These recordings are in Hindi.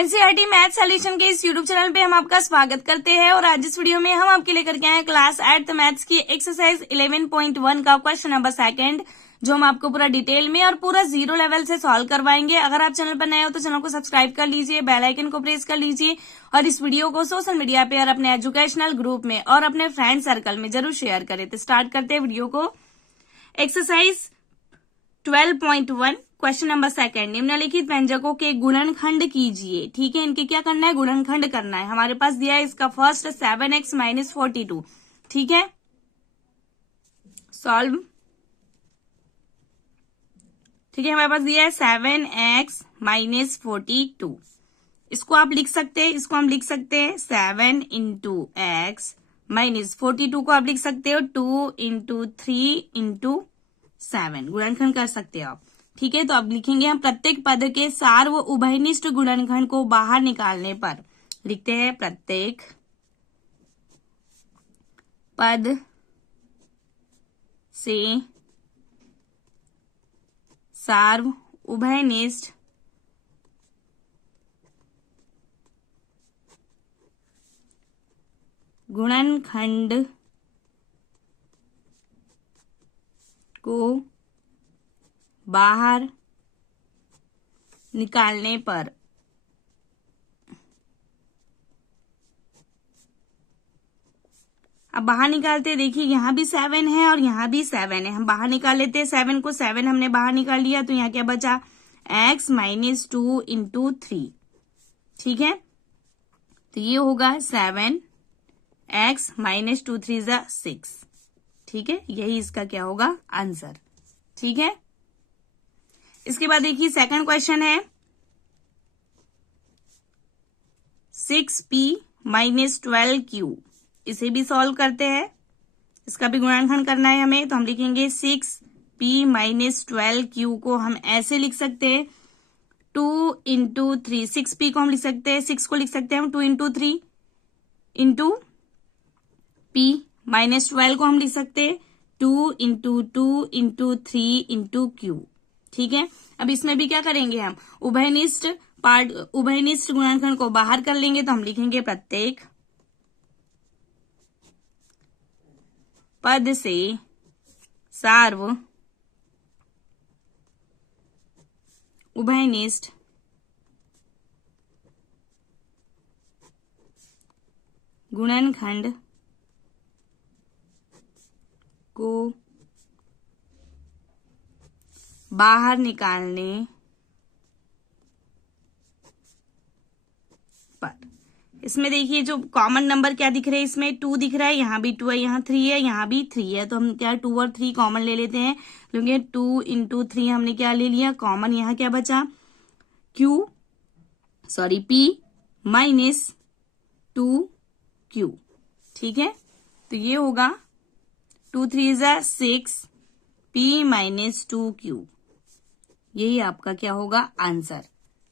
एनसीईआरटी मैथ सॉल्यूशन के इस यूट्यूब चैनल पे हम आपका स्वागत करते हैं और आज इस वीडियो में हम आपके लेकर के आए हैं क्लास 8th मैथ्स की एक्सरसाइज 11.1 का क्वेश्चन नंबर 2 जो हम आपको पूरा डिटेल में और पूरा 0 लेवल से सॉल्व करवाएंगे। अगर आप चैनल पर नए हो तो चैनल को सब्सक्राइब कर लीजिए, बेल आइकन को प्रेस कर लीजिए और इस वीडियो को सोशल मीडिया पे और अपने एजुकेशनल ग्रुप में और अपने फ्रेंड सर्कल में जरूर शेयर करें। तो स्टार्ट करते हैं वीडियो को। एक्सरसाइज 12.1 क्वेश्चन नंबर 2 निम्नलिखित व्यंजकों के गुणनखंड कीजिए। ठीक है, इनके क्या करना है, गुणनखंड करना है। हमारे पास दिया है इसका फर्स्ट 7x - 42। ठीक है, सॉल्व। ठीक है, हमारे पास दिया है 7x - 42। इसको आप लिख सकते हैं, इसको हम लिख सकते हैं 7 × x - 42 को आप लिख सकते हो 2 × 3 × 7। गुणनखंड कर सकते हो आप। ठीक है, तो अब लिखेंगे हम प्रत्येक पद के सार्व उभयनिष्ठ गुणनखंड को बाहर निकालने पर। लिखते हैं प्रत्येक पद से सार्व उभयनिष्ठ गुणनखंड को बाहर निकालने पर अब बाहर निकालते हैं। देखिए यहाँ भी 7 है और यहाँ भी 7 है। हम बाहर निकाल लेते हैं 7 को। 7 हमने बाहर निकाल लिया तो यहाँ क्या बचा, x - 2 × 3। ठीक है, तो ये होगा 7x - 2 3 = 6। ठीक है, यही इसका क्या होगा, आंसर। ठीक है, इसके बाद देखिए सेकंड क्वेश्चन है 6p - 12q। इसे भी सॉल्व करते हैं, इसका भी गुणनखंड करना है हमें। तो हम लिखेंगे 6p - 12q को हम ऐसे लिख सकते हैं 2 × 3। 6p को हम लिख सकते हैं, 6 को लिख सकते हैं हम 2 × 3 × p - 12 को हम लिख सकते हैं 2 × 2 × 3 × q। ठीक है, अब इसमें भी क्या करेंगे हम, उभयनिष्ठ गुणनखंड को बाहर कर लेंगे। तो हम लिखेंगे प्रत्येक पद से सार्व उभयनिष्ठ गुणनखंड को बाहर निकालने पर। इसमें देखिए जो कॉमन नंबर क्या दिख रहे हैं, इसमें 2 दिख रहा है, यहाँ भी 2 है, यहाँ 3 है, यहाँ भी 3 है। तो हम क्या 2 और 3 कॉमन ले लेते हैं, क्योंकि 2 × 3 हमने क्या ले लिया कॉमन। यहाँ क्या बचा p - 2q। ठीक है, तो ये होगा 2 3 = 6 p - 2q। यही आपका क्या होगा, आंसर।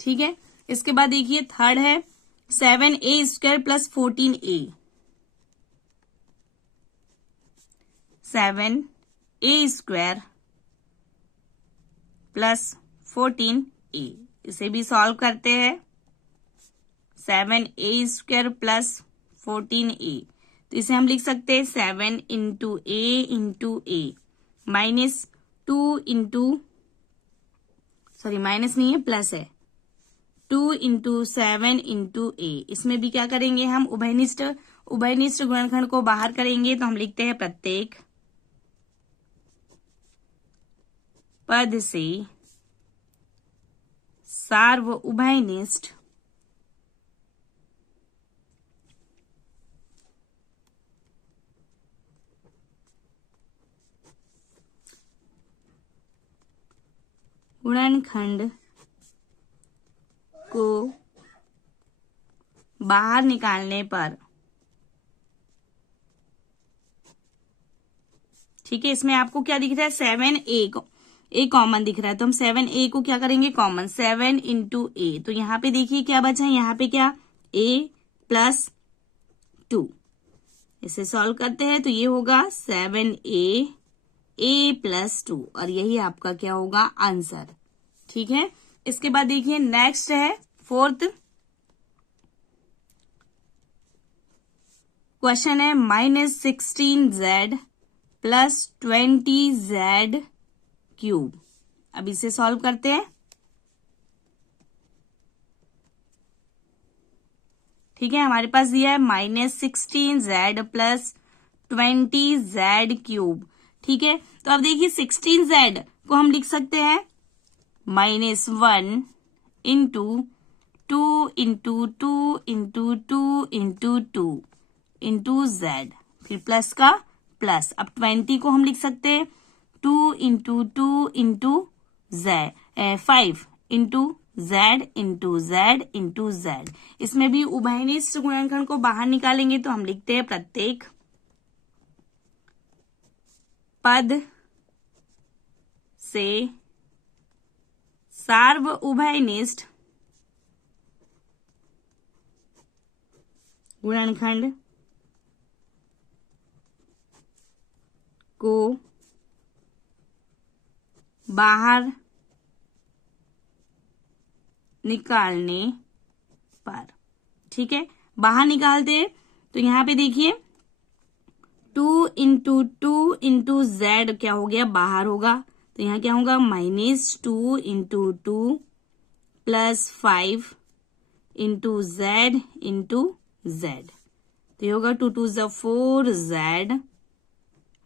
ठीक है, इसके बाद देखिए थर्ड है 7a² + 14a। 7a² + 14a, इसे भी सॉल्व करते हैं। 7a² + 14a, तो इसे हम लिख सकते हैं 7 × a × a minus 2 × sorry minus नहीं है, प्लस है 2 × 7 × a। इसमें भी क्या करेंगे हम, उभयनिष्ठ गुणनखंड को बाहर करेंगे। तो हम लिखते हैं प्रत्येक पद से सार्व उभयनिष्ठ गुणनखंड को बाहर निकालने पर। ठीक है, इसमें आपको क्या दिख रहा है, 7a कॉमन दिख रहा है। तो हम 7a को क्या करेंगे, कॉमन 7 × a। तो यहाँ पे देखिए क्या बचा है, यहाँ पे क्या a + 2। इसे सॉल्व करते हैं तो ये होगा 7a + 2 और यही आपका क्या होगा, आंसर। ठीक है, इसके बाद देखिए नेक्स्ट है फोर्थ क्वेश्चन है -16z प्लस 20z क्यूब। अब इसे सॉल्व करते हैं। ठीक है, हमारे पास दिया है -16z प्लस 20z क्यूब। ठीक है, तो अब देखिए 16z को हम लिख सकते हैं -1 into 2 into 2 into 2 into 2 into z, फिर प्लस का प्लस। अब 20 को हम लिख सकते हैं 2 into 2 into z, 5 into z into z into z। इसमें भी उभयनिष्ठ गुणनखंड को बाहर निकालेंगे तो हम लिखते हैं प्रत्येक पद से सार्व उभयनिष्ठ गुणनखंड को बाहर निकालने पर। ठीक है, बाहर निकालते हैं तो यहां पे देखिए 2 इंटू 2 इंटू जेड क्या हो गया, बाहर होगा। तो यहाँ क्या होगा -2 into 2 plus 5 into Z into Z. तो ये होगा 2 2 ज़ा 4 जेड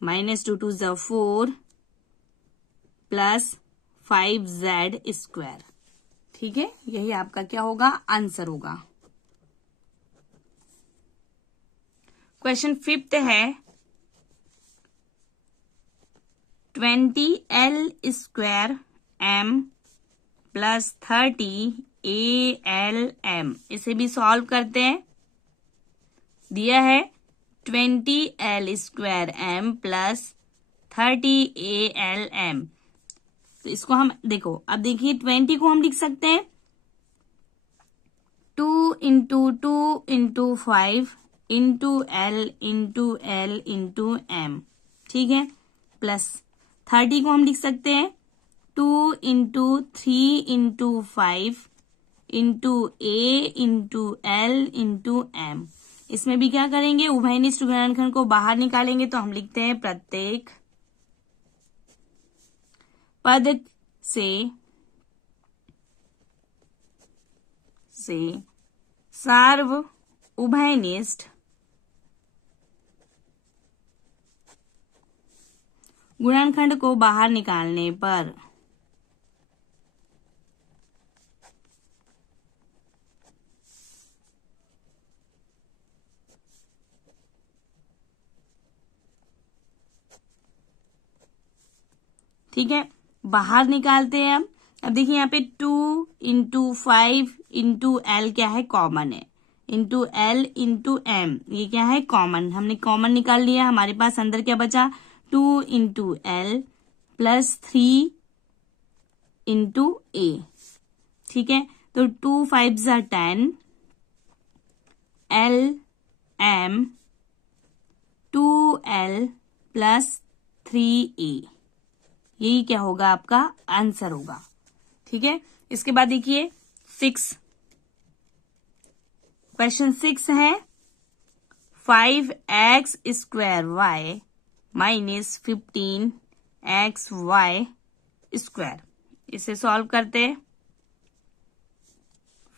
-2 2 ज़ा 4 प्लस 5 जेड स्क्वायर। ठीक है, यही आपका क्या होगा, आंसर होगा। क्वेश्चन 5th है 20l square m plus 30al इसे भी सॉल्व करते हैं। दिया है 20l square m plus 30al। तो इसको हम देखो, अब देखिए 20 को हम लिख सकते हैं 2 into 2 into 5 into l into l into m। ठीक है, प्लस 30 को हम लिख सकते हैं 2 into 3 into 5 into a into l into m। इसमें भी क्या करेंगे, उभयनिष्ठ गुणनखंड को बाहर निकालेंगे तो हम लिखते हैं प्रत्येक पद से सार्व उभयनिष्ठ गुणनखंड को बाहर निकालने पर। ठीक है, बाहर निकालते हैं। अब देखिए यहाँ पे 2 इंटू 5 इंटू एल क्या है, कॉमन है, इंटू एल इंटू एम ये क्या है, कॉमन। हमने कॉमन निकाल लिया, हमारे पास अंदर क्या बचा 2 into L plus 3 into A. ठीक है, तो 2 5 ज़ा 10 L M 2l plus 3e, यही क्या होगा, आपका आंसर होगा। ठीक है, इसके बाद देखिए 6, क्वेश्चन 6 है 5x square y minus 15xy square. इसे सॉल्व करते हैं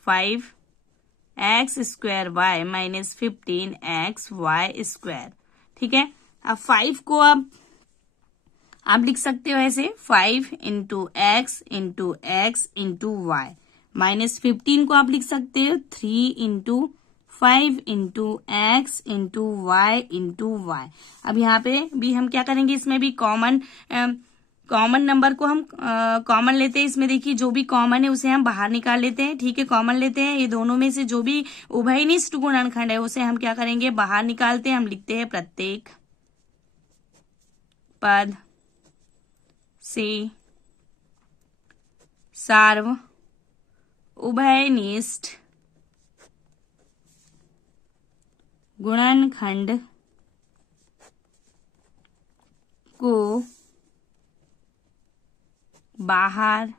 5x square y minus 15xy square. ठीक है, अब 5 को आप लिख सकते हो ऐसे 5 into x into x into y, minus 15 को आप लिख सकते हो 3 into 5 into x into y into y. अब यहाँ पे भी हम क्या करेंगे, इसमें भी कॉमन नंबर को हम कॉमन लेते हैं। इसमें देखिए जो भी कॉमन है उसे हम बाहर निकाल लेते हैं। ठीक है, कॉमन लेते हैं, ये दोनों में से जो भी उभयनिष्ठ गुणनखंड है उसे हम क्या करेंगे, बाहर निकालते हैं। हम लिखते हैं प्रत्येक पद से सार्व उभयनिष्ठ गुणनखंड को बाहर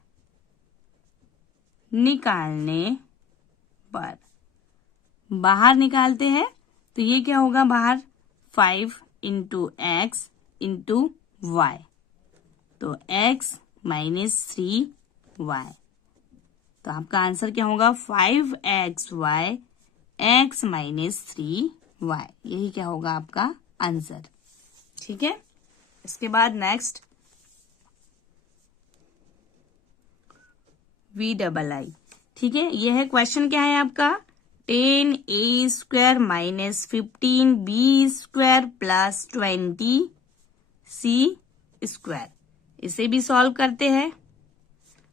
निकालने पर। बाहर निकालते हैं तो ये क्या होगा बाहर 5 इंटू एक्स इंटू वाई, तो x माइनस 3y। तो आपका आंसर क्या होगा 5xy x माइनस 3y, यही क्या होगा आपका आंसर। ठीक है, इसके बाद नेक्स्ट VII। ठीक है, यह है क्वेश्चन क्या है आपका 10a² minus 15b² plus 20c²। इसे भी सॉल्व करते हैं।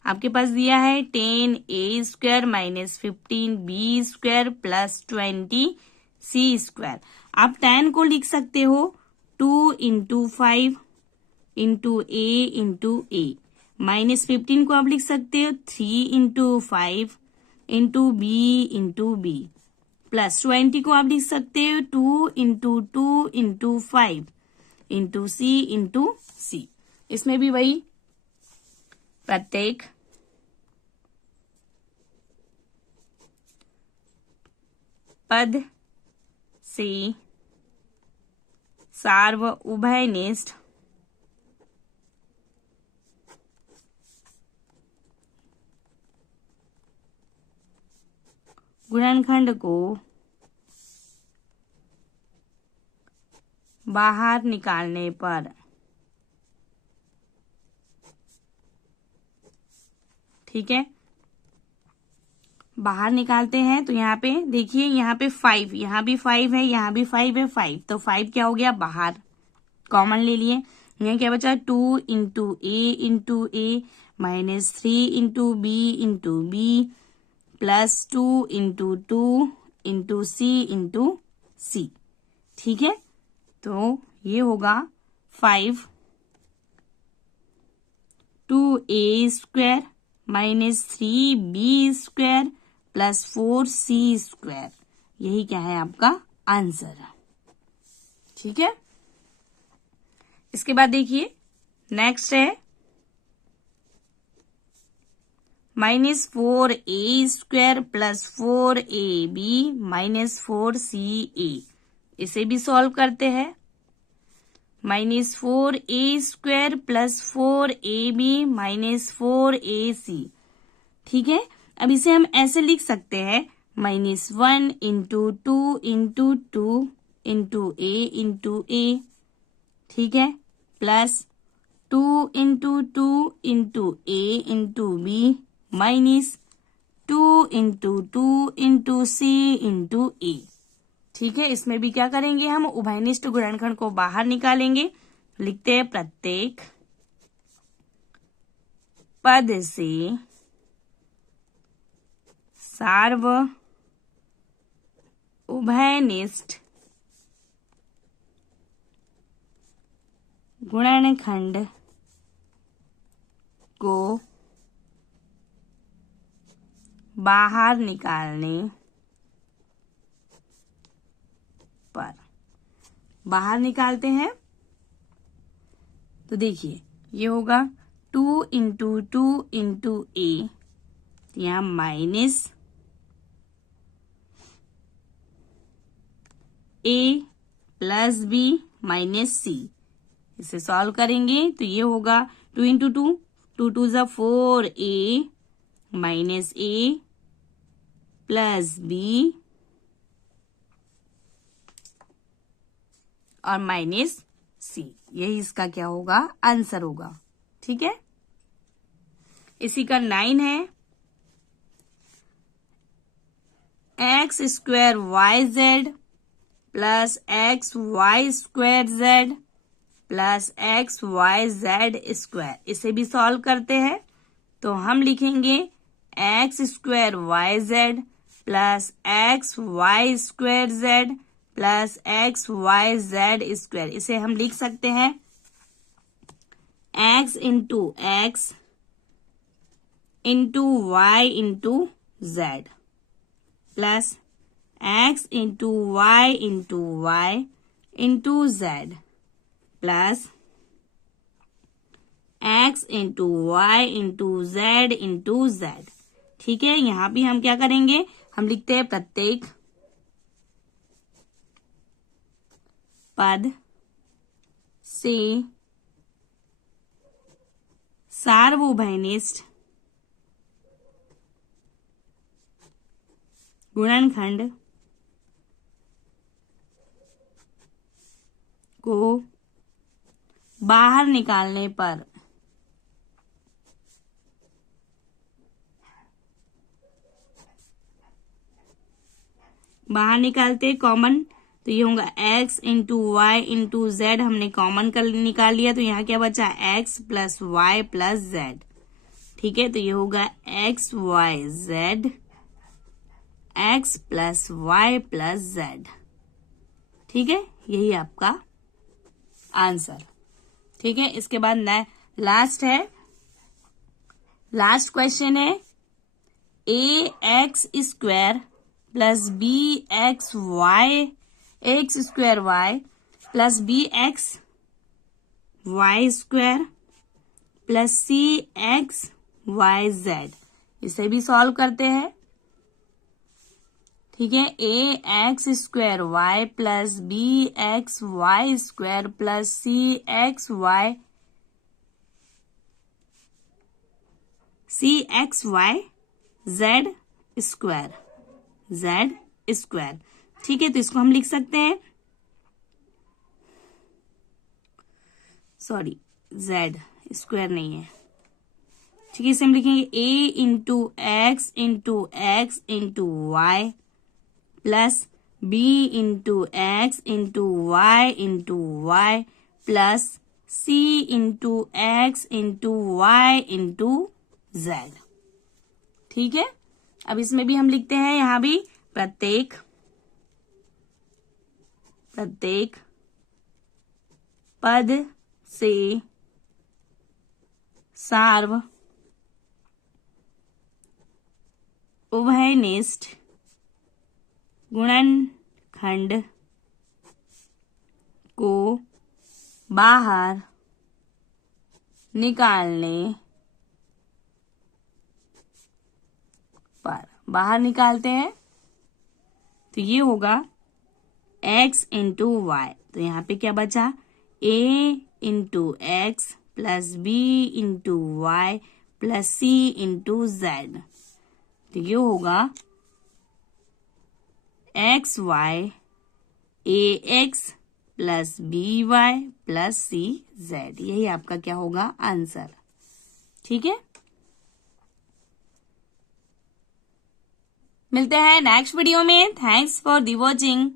आपके पास दिया है 10a² minus 15b² plus 20c²। आप 10 को लिख सकते हो 2 into 5 into a into a, minus 15 को आप लिख सकते हो 3 into 5 into b into b, plus 20 को आप लिख सकते हो 2 into 2 into 5 into c into c। इसमें भी वही प्रत्येक पद से सार्व उभयनिष्ठ गुणनखंड को बाहर निकालने पर, ठीक है, बाहर निकालते हैं। तो यहाँ पे देखिए, यहाँ पे 5, यहाँ भी 5 है, यहाँ भी 5 है, 5 तो 5 क्या हो गया बाहर, कॉमन ले लिए। यहाँ क्या बचा 2 into A minus 3 into B plus 2 into C. ठीक है, तो ये होगा 5 2a² minus 3b² plus 4c², यही क्या है आपका आंसर। ठीक है, इसके बाद देखिए नेक्स्ट है minus 4a² plus 4ab minus 4ca। इसे भी सॉल्व करते हैं। Minus 4a² plus 4ab minus 4ac। ठीक है, अब इसे हम ऐसे लिख सकते हैं minus 1 into 2 into 2 into A. ठीक है, plus 2 into 2 into A into B minus 2 into 2 into C into A. ठीक है, इसमें भी क्या करेंगे हम उभयनिष्ठ गुणनखंड को बाहर निकालेंगे। लिखते हैं प्रत्येक पद से सार्व उभयनिष्ठ गुणनखंड को बाहर निकालने पर, बाहर निकालते हैं। तो देखिए ये होगा 2 इंटू 2 इंटू ए, यहाँ माइनस ए प्लस बी माइनस सी। इसे सॉल्व करेंगे तो ये होगा 2 इंटू 2, 2 2 ज़ा 4a माइनस ए प्लस बी और माइनस सी, यही इसका क्या होगा आंसर होगा। ठीक है, इसी का 9 है x² plus xy² plus xyz²। इसे भी सॉल्व करते हैं। तो हम लिखेंगे x² plus xy² plus xyz²। इसे हम लिख सकते हैं x into x into y into z plus x into y into z plus x into y into z। ठीक है, यहाँ भी हम क्या करेंगे, हम लिखते हैं प्रत्येक पद से सार्वभौमिक गुणनखंड को बाहर निकालने पर बाहर निकालते कॉमन, तो ये होगा x into y into z, हमने कॉमन कर निकाल लिया, तो यहाँ क्या बचा x plus y plus z. ठीक है, तो ये होगा x y z, x plus y plus z. ठीक है, यही आपका आंसर। ठीक है, इसके बाद लास्ट है, लास्ट क्वेश्चन है ax square plus B X Y X square Y plus B X Y square plus C X Y Z, इसे भी सॉल्व करते हैं। ठीक है, A X square Y plus B X Y square plus C X Y Z square. ठीक है, तो इसको हम लिख सकते हैं, सॉरी जेड स्क्वायर नहीं है। ठीक है, इसे हम लिखेंगे a into x into Y plus b into x into Y plus c into x into y into z. ठीक है, अब इसमें भी हम लिखते हैं, यहां भी प्रत्येक पद से सार्वभौमिक गुणनखंड को बाहर निकालने पर, बाहर निकालते हैं तो ये होगा x इंटू वाई, तो यहाँ पे क्या बचा a into X plus b into Y plus c into Z, तो ये होगा X Y A X plus B Y plus C Z, यही आपका क्या होगा आंसर। ठीक है, मिलते हैं नेक्स्ट वीडियो में। Thanks for the watching.